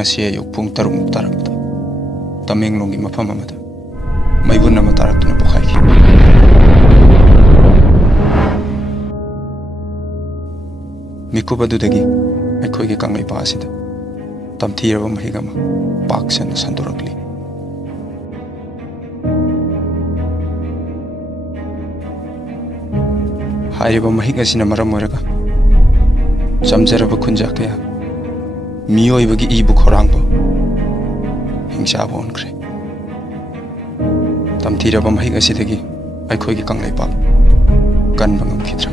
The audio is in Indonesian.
ngasi ayuk pung tarung taramda Tamenglonggi mafam amada maibun nama taraktuna pokhaiki mikub adudagi aikoigi kangai paasida tamthiraba mahigama paksana sandorakli hairiba mahig asina maram oiraga chamjaraba khunja kaya miyoibagi ibu khorangbo hingsa bonkre tamthiraba mahig asidagi aikoigi kanglai pa kanba ngamkhidra